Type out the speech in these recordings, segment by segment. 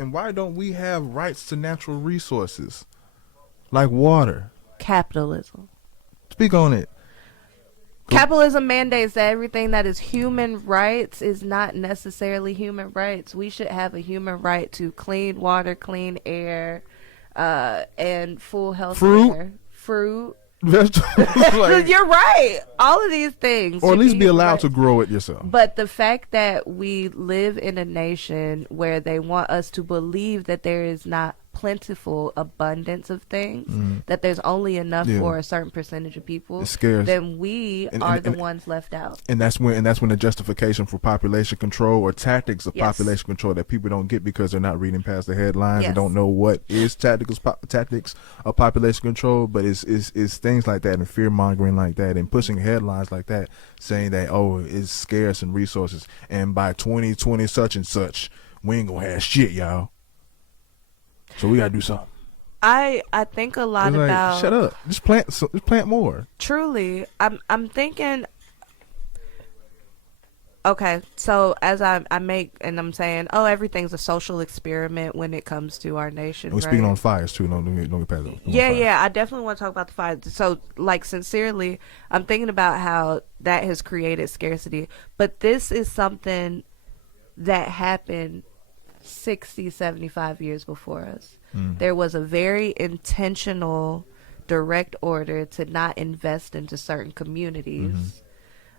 And why don't we have rights to natural resources like water? Capitalism. Speak on it. Capitalism mandates that everything that is human rights is not necessarily human rights. We should have a human right to clean water, clean air, and full health care. Fruit. Vegetables, like, You're right. All of these things. or at should least be human allowed rights. to grow it yourself. But the fact that we live in a nation where they want us to believe that there is not plentiful abundance of things, that there's only enough for a certain percentage of people, It's scarce. then we are the ones left out. And that's when the justification for population control or tactics of population control that people don't get because they're not reading past the headlines and don't know what is tactics of population control. But it's things like that and fear mongering like that and pushing headlines like that, saying that it's scarce in resources and by 2020 such and such we ain't gonna have shit, y'all. So we gotta do something. I think a lot Like, about. shut up. Just plant more. Truly, I'm thinking. Okay, so as I make and I'm saying, everything's a social experiment when it comes to our nation. We're speaking on fires too. Don't get past that. Yeah, I definitely want to talk about the fires. So, like, sincerely, I'm thinking about how that has created scarcity, but this is something that happened 60, 75 years before us. There was a very intentional direct order to not invest into certain communities,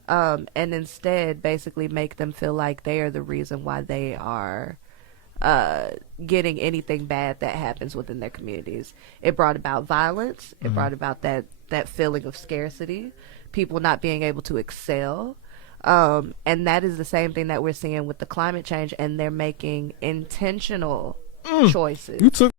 and instead basically make them feel like they are the reason why they are getting anything bad that happens within their communities. It brought about violence. It brought about that feeling of scarcity, people not being able to excel. And that is the same thing that we're seeing with the climate change, and they're making intentional choices. You took